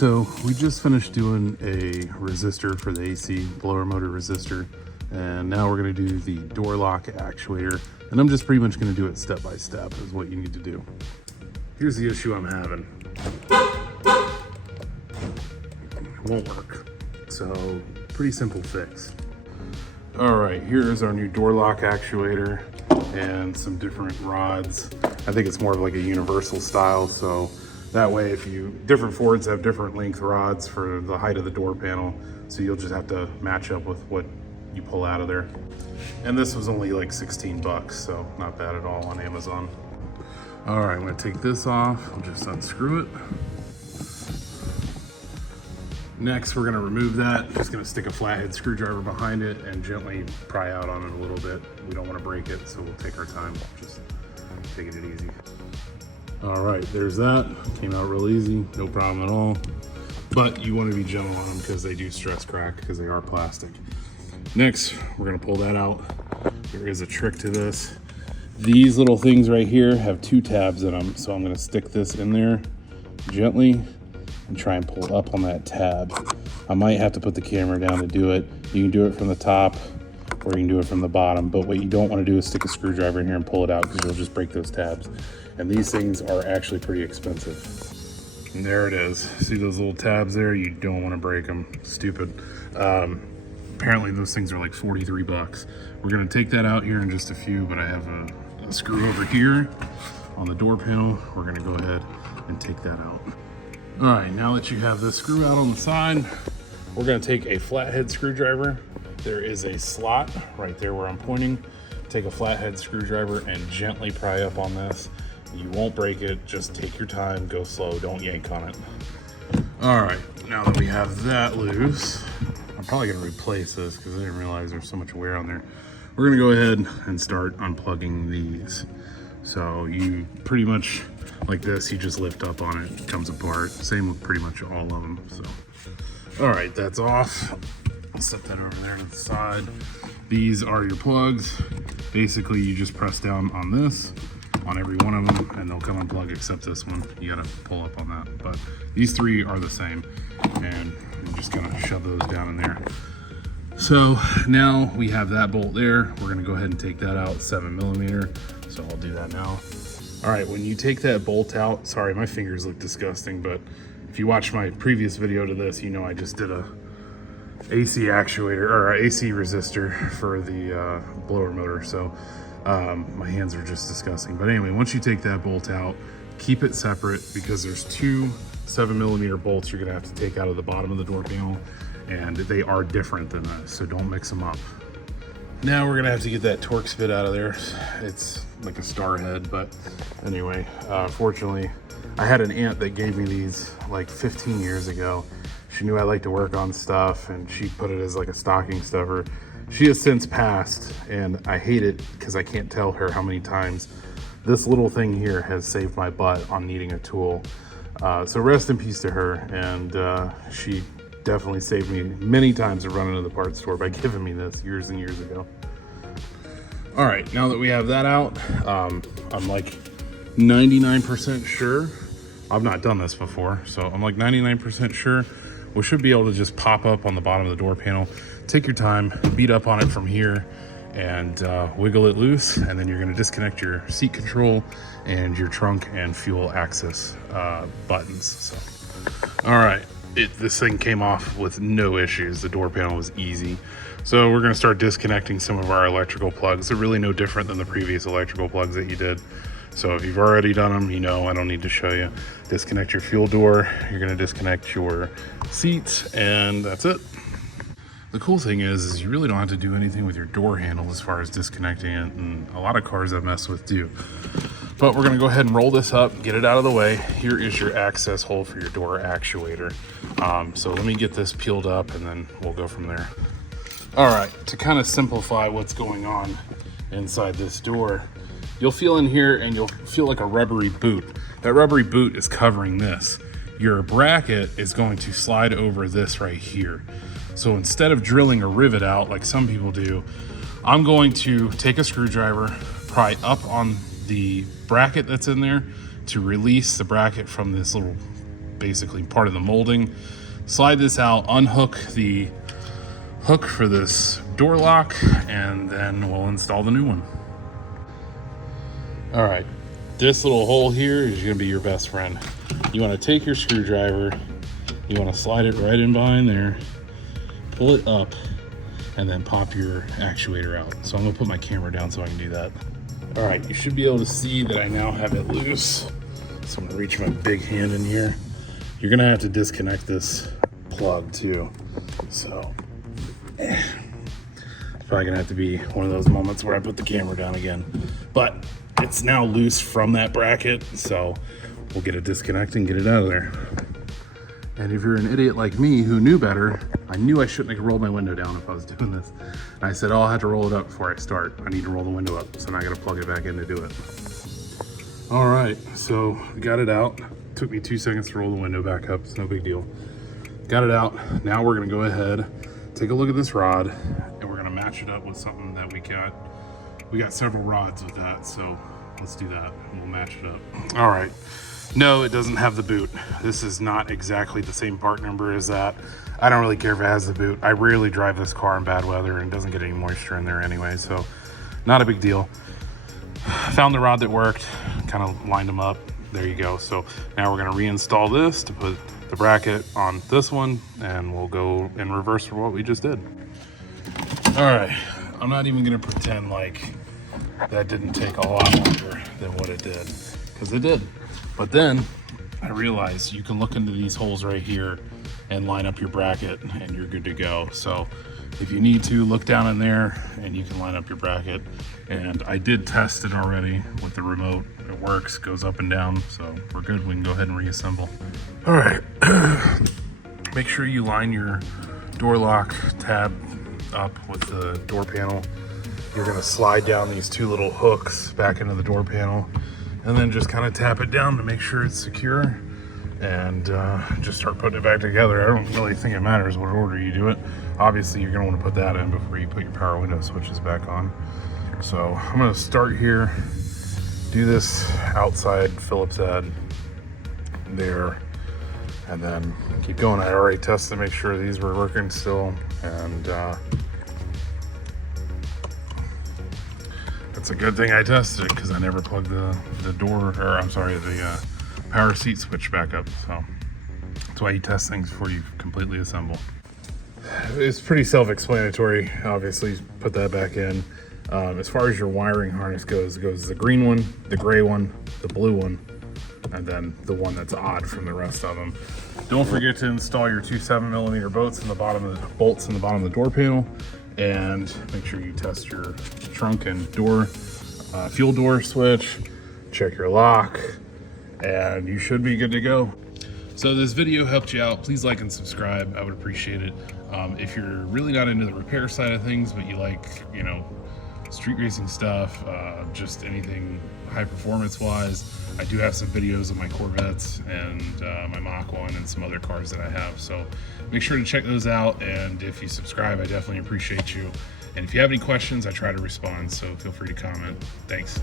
So we just finished doing a resistor for the AC blower motor resistor, and now we're going to do the door lock actuator, and I'm just pretty much going to do it step by step is what you need to do. Here's the issue I'm having. It won't work. So pretty simple fix. All right, here's our new door lock actuator and some different rods. I think it's more of like a universal style, so that way if different Fords have different length rods for the height of the door panel, so you'll just have to match up with what you pull out of there. And this was only like 16 bucks, so not bad at all on Amazon. All right, I'm gonna take this off. I'll just unscrew it. Next, we're gonna remove that. Just gonna stick a flathead screwdriver behind it and gently pry out on it a little bit. We don't wanna break it, so we'll take our time, just taking it easy. All right, there's that. Came out real easy, no problem at all. But you wanna be gentle on them because they do stress crack because they are plastic. Next, we're gonna pull that out. There is a trick to this. These little things right here have 2 tabs in them, so I'm gonna stick this in there gently and try and pull up on that tab. I might have to put the camera down to do it. You can do it from the top or you can do it from the bottom, but what you don't wanna do is stick a screwdriver in here and pull it out because you'll just break those tabs. And these things are actually pretty expensive. And there it is. See those little tabs there? You don't wanna break them, stupid. Apparently those things are like 43 bucks. We're gonna take that out here in just a few, but I have a screw over here on the door panel. We're gonna go ahead and take that out. All right, now that you have this screw out on the side, we're gonna take a flathead screwdriver. There is a slot right there where I'm pointing. Take a flathead screwdriver and gently pry up on this. You won't break it, just take your time, go slow, don't yank on it. All right, now that we have that loose, I'm probably gonna replace this because I didn't realize there's so much wear on there. We're gonna go ahead and start unplugging these. So you pretty much, like this, you just lift up on it, it comes apart. Same with pretty much all of them, so. All right, that's off. I'll set that over there to the side. These are your plugs. Basically, you just press down on this, on every one of them, and they'll come unplugged except this one. You gotta pull up on that. But these 3 are the same, and I'm just gonna shove those down in there. So now we have that bolt there. We're gonna go ahead and take that out, 7mm. So I'll do that now. All right, when you take that bolt out, sorry, my fingers look disgusting, but if you watch my previous video to this, you know I just did a AC actuator, or AC resistor for the blower motor. So my hands are just disgusting. But anyway, once you take that bolt out, keep it separate because there's 2 7mm bolts you're gonna have to take out of the bottom of the door panel, and they are different than this, so don't mix them up. Now we're gonna have to get that Torx bit out of there. It's like a star head, but anyway, fortunately, I had an aunt that gave me these like 15 years ago. She knew I liked to work on stuff, and she put it as like a stocking stuffer. She has since passed, and I hate it because I can't tell her how many times this little thing here has saved my butt on needing a tool. So rest in peace to her, and she definitely saved me many times of running to the parts store by giving me this years and years ago. All right, now that we have that out, I'm like 99% sure. I've not done this before, so I'm like 99% sure we should be able to just pop up on the bottom of the door panel. Take your time, beat up on it from here, and wiggle it loose, and then you're gonna disconnect your seat control and your trunk and fuel access buttons. So, all right, this thing came off with no issues. The door panel was easy. So we're gonna start disconnecting some of our electrical plugs. They're really no different than the previous electrical plugs that you did. So if you've already done them, you know I don't need to show you. Disconnect your fuel door, you're gonna disconnect your seats, and that's it. The cool thing is you really don't have to do anything with your door handle as far as disconnecting it, and a lot of cars I've messed with do. But we're gonna go ahead and roll this up, get it out of the way. Here is your access hole for your door actuator. So let me get this peeled up and then we'll go from there. All right, to kind of simplify what's going on inside this door, you'll feel in here and you'll feel like a rubbery boot. That rubbery boot is covering this. Your bracket is going to slide over this right here. So instead of drilling a rivet out like some people do, I'm going to take a screwdriver, pry up on the bracket that's in there to release the bracket from this little basically part of the molding. Slide this out, unhook the hook for this door lock, and then we'll install the new one. All right, this little hole here is gonna be your best friend. You wanna take your screwdriver, you wanna slide it right in behind there, pull it up, and then pop your actuator out. So I'm gonna put my camera down so I can do that. All right, you should be able to see that I now have it loose. So I'm gonna reach my big hand in here. You're gonna have to disconnect this plug too. So, it's probably gonna have to be one of those moments where I put the camera down again. But it's now loose from that bracket, so we'll get it disconnected and get it out of there. And if you're an idiot like me who knew better, I knew I shouldn't have rolled my window down if I was doing this. And I said, oh, I have to roll it up before I start. I need to roll the window up, so now I gotta plug it back in to do it. All right, so we got it out. Took me 2 seconds to roll the window back up, it's no big deal. Got it out. Now we're gonna go ahead, take a look at this rod, and we're gonna match it up with something that we got. We got several rods with that, so let's do that, and we'll match it up. All right. No, it doesn't have the boot. This is not exactly the same part number as that. I don't really care if it has the boot. I rarely drive this car in bad weather and it doesn't get any moisture in there anyway, so not a big deal. Found the rod that worked, kind of lined them up. There you go. So now we're gonna reinstall this to put the bracket on this one, and we'll go in reverse for what we just did. All right, I'm not even gonna pretend like that didn't take a lot longer than what it did, because it did. But then I realized you can look into these holes right here and line up your bracket and you're good to go. So if you need to, look down in there and you can line up your bracket. And I did test it already with the remote. It works, goes up and down, so we're good. We can go ahead and reassemble. All right, make sure you line your door lock tab up with the door panel. You're gonna slide down these 2 little hooks back into the door panel, and then just kind of tap it down to make sure it's secure, and just start putting it back together. I don't really think it matters what order you do it. Obviously, you're gonna want to put that in before you put your power window switches back on. So I'm gonna start here, do this outside Phillips head there, and then keep going. I already tested to make sure these were working still, and it's a good thing I tested it, because I never plugged the door, or I'm sorry, the power seat switch back up. So that's why you test things before you completely assemble. It's pretty self-explanatory. Obviously, put that back in. As far as your wiring harness goes, it goes the green one, the gray one, the blue one, and then the one that's odd from the rest of them. Don't forget to install your 2 7mm bolts in the bottom of the door panel. And make sure you test your trunk and door, fuel door switch, check your lock, and you should be good to go. So this video helped you out. Please like and subscribe. I would appreciate it. If you're really not into the repair side of things, but you like, you know, street racing stuff, just anything high performance wise, I do have some videos of my Corvettes and my Mach 1 and some other cars that I have. So make sure to check those out. And if you subscribe, I definitely appreciate you. And if you have any questions, I try to respond. So feel free to comment. Thanks.